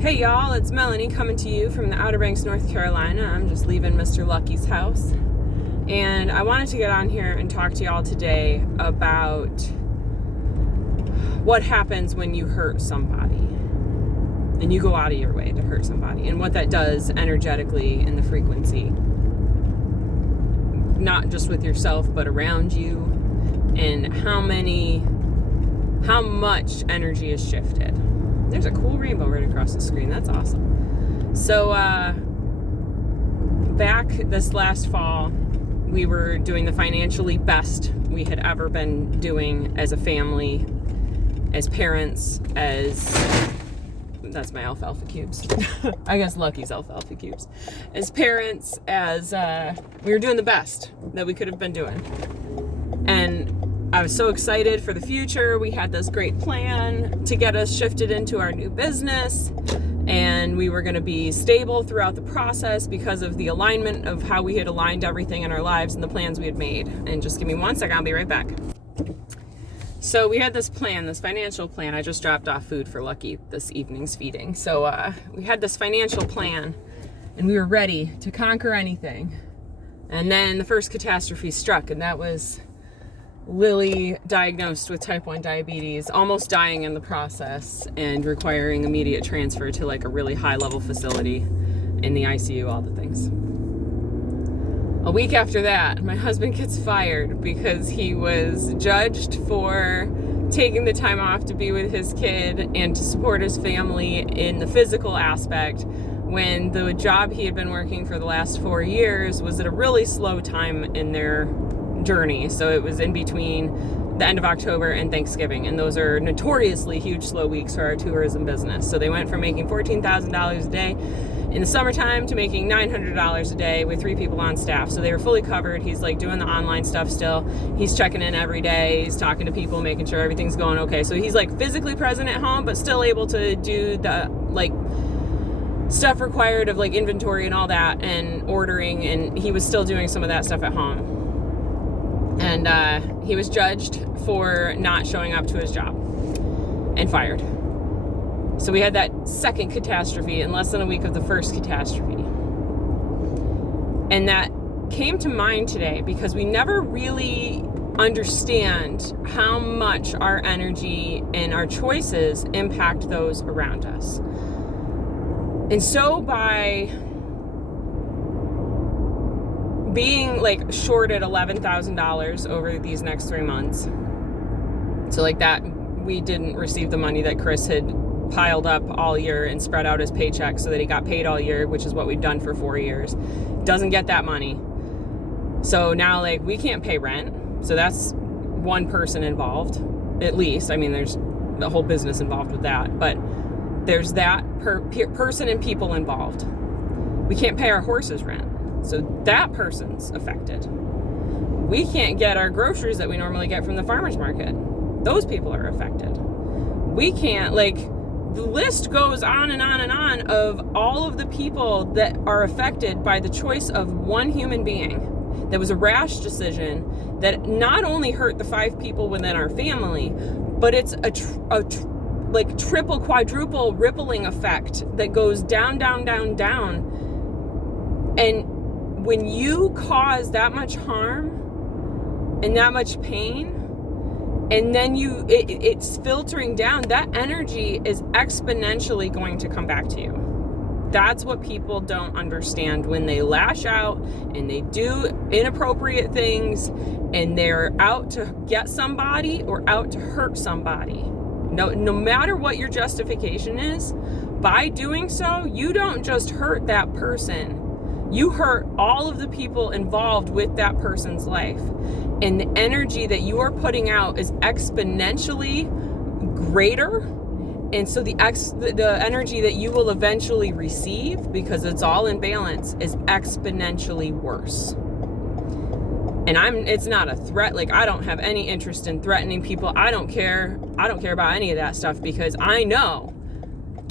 Hey y'all, it's Melanie coming to you from the Outer Banks, North Carolina. I'm just leaving Mr. Lucky's house. And I wanted to get on here and talk to y'all today about what happens when you hurt somebody and you go out of your way to hurt somebody and what that does energetically in the frequency. Not just with yourself, but around you, and how much energy is shifted. There's a cool rainbow right across the screen. That's awesome. So, back this last fall, we were doing the financially best we had ever been doing as a family, as parents, that's my alfalfa cubes. I guess Lucky's alfalfa cubes. As parents, we were doing the best that we could have been doing. And I was so excited for the future. We had this great plan to get us shifted into our new business, and we were going to be stable throughout the process because of the alignment of how we had aligned everything in our lives and the plans we had made. And just give me 1 second, I'll be right back. So we had this plan, this financial plan. I just dropped off food for Lucky this evening's feeding. So we had this financial plan, and we were ready to conquer anything. And then the first catastrophe struck, and that was Lily, diagnosed with type 1 diabetes, almost dying in the process and requiring immediate transfer to like a really high level facility in the ICU, all the things. A week after that, my husband gets fired because he was judged for taking the time off to be with his kid and to support his family in the physical aspect, when the job he had been working for the last 4 years was at a really slow time in their journey. So it was in between the end of October and Thanksgiving, and those are notoriously huge slow weeks for our tourism business. So they went from making $14,000 a day in the summertime to making $900 a day with 3 people on staff. So they were fully covered. He's like doing the online stuff still. He's checking in every day. He's talking to people, making sure everything's going okay. So he's like physically present at home, but still able to do the like stuff required of like inventory and all that and ordering, and he was still doing some of that stuff at home. And he was judged for not showing up to his job and fired. So we had that second catastrophe in less than a week of the first catastrophe. And that came to mind today because we never really understand how much our energy and our choices impact those around us. And so by being like shorted $11,000 over these next 3 months, so like that, we didn't receive the money that Chris had piled up all year and spread out his paycheck so that he got paid all year, which is what we've done for 4 years. Doesn't get that money. So now like we can't pay rent. So that's one person involved, at least. I mean, there's the whole business involved with that, but there's that person and people involved. We can't pay our horses rent. So that person's affected. We can't get our groceries that we normally get from the farmer's market. Those people are affected. We can't, like, the list goes on and on and on of all of the people that are affected by the choice of one human being. That was a rash decision that not only hurt the 5 people within our family, but it's a triple, quadruple rippling effect that goes down, down, down, down. And when you cause that much harm and that much pain, and then it's filtering down, that energy is exponentially going to come back to you. That's what people don't understand when they lash out and they do inappropriate things and they're out to get somebody or out to hurt somebody. No matter what your justification is, by doing so, you don't just hurt that person. You hurt all of the people involved with that person's life. And the energy that you are putting out is exponentially greater. And so the energy that you will eventually receive, because it's all in balance, is exponentially worse. And it's not a threat. Like, I don't have any interest in threatening people. I don't care about any of that stuff, because I know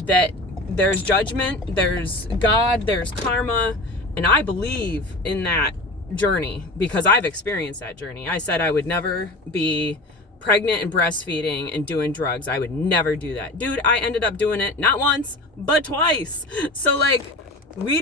that there's judgment, there's God, there's karma. And I believe in that journey because I've experienced that journey. I said I would never be pregnant and breastfeeding and doing drugs. I would never do that. Dude, I ended up doing it not once, but twice. So like, we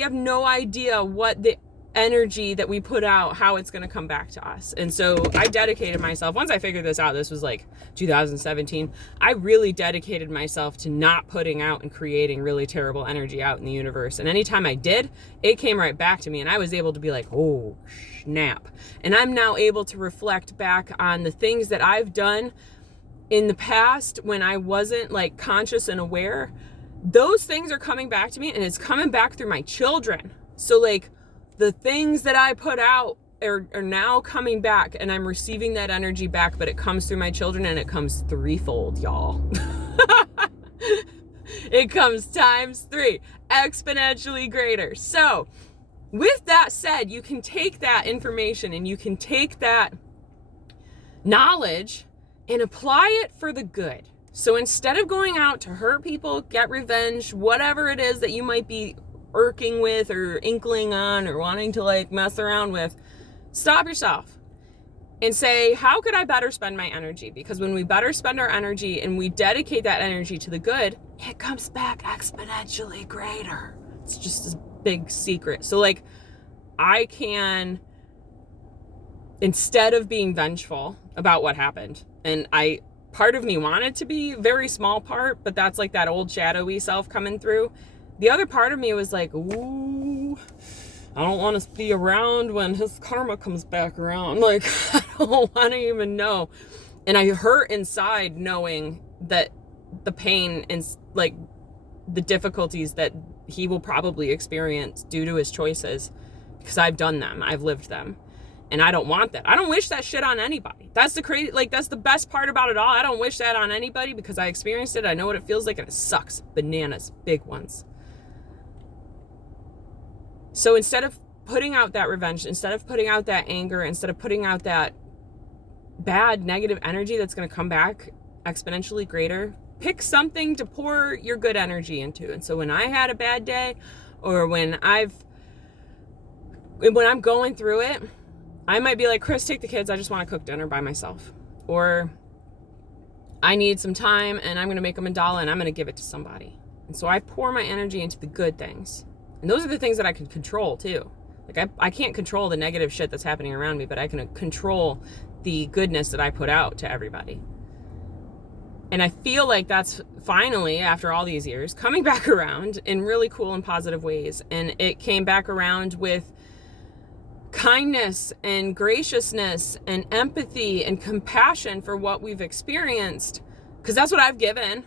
have no idea what the energy that we put out, how it's going to come back to us. And so I dedicated myself, once I figured this out, this was like 2017, I really dedicated myself to not putting out and creating really terrible energy out in the universe. And anytime I did, it came right back to me, and I was able to be like, oh snap. And I'm now able to reflect back on the things that I've done in the past when I wasn't like conscious and aware. Those things are coming back to me, and it's coming back through my children. So like, the things that I put out are now coming back, and I'm receiving that energy back, but it comes through my children, and it comes threefold, y'all. It comes times 3, exponentially greater. So with that said, you can take that information and you can take that knowledge and apply it for the good. So instead of going out to hurt people, get revenge, whatever it is that you might be irking with or inkling on or wanting to like mess around with, stop yourself and say, how could I better spend my energy? Because when we better spend our energy and we dedicate that energy to the good, it comes back exponentially greater. It's just a big secret. So like, I can, instead of being vengeful about what happened, and part of me wanted to be, very small part, but that's like that old shadowy self coming through. The other part of me was like, ooh, I don't want to be around when his karma comes back around. Like, I don't want to even know. And I hurt inside knowing that the pain and like the difficulties that he will probably experience due to his choices, because I've done them, I've lived them. And I don't want that. I don't wish that shit on anybody. That's that's the best part about it all. I don't wish that on anybody because I experienced it. I know what it feels like, and it sucks. Bananas, big ones. So instead of putting out that revenge, instead of putting out that anger, instead of putting out that bad negative energy that's going to come back exponentially greater, pick something to pour your good energy into. And so when I had a bad day, or when I'm going through it, I might be like, Chris, take the kids. I just want to cook dinner by myself. Or I need some time and I'm going to make a mandala and I'm going to give it to somebody. And so I pour my energy into the good things. And those are the things that I can control too. Like I can't control the negative shit that's happening around me, but I can control the goodness that I put out to everybody. And I feel like that's finally, after all these years, coming back around in really cool and positive ways. And it came back around with kindness and graciousness and empathy and compassion for what we've experienced, because that's what I've given.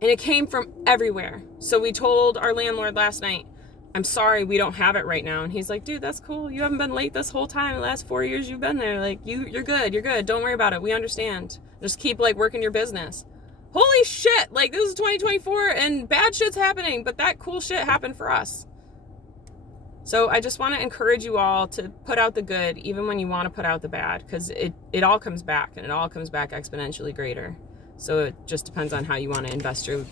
And it came from everywhere. So we told our landlord last night, I'm sorry, we don't have it right now. And he's like, dude, that's cool. You haven't been late this whole time. The last 4 years you've been there. Like, you're good. You're good. Don't worry about it. We understand. Just keep like working your business. Holy shit. Like, this is 2024 and bad shit's happening, but that cool shit happened for us. So I just want to encourage you all to put out the good, even when you want to put out the bad, because it all comes back, and it all comes back exponentially greater. So it just depends on how you want to invest your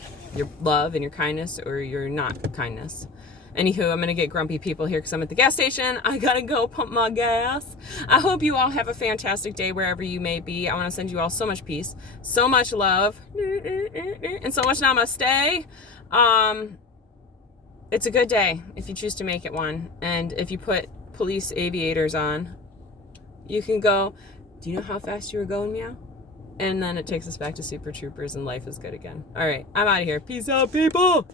love and your kindness or your not kindness. Anywho, I'm going to get grumpy people here because I'm at the gas station. I got to go pump my gas. I hope you all have a fantastic day wherever you may be. I want to send you all so much peace, so much love, and so much namaste. It's a good day if you choose to make it one. And if you put police aviators on, you can go, do you know how fast you were going, meow? And then it takes us back to Super Troopers and life is good again. All right, I'm out of here. Peace out, people.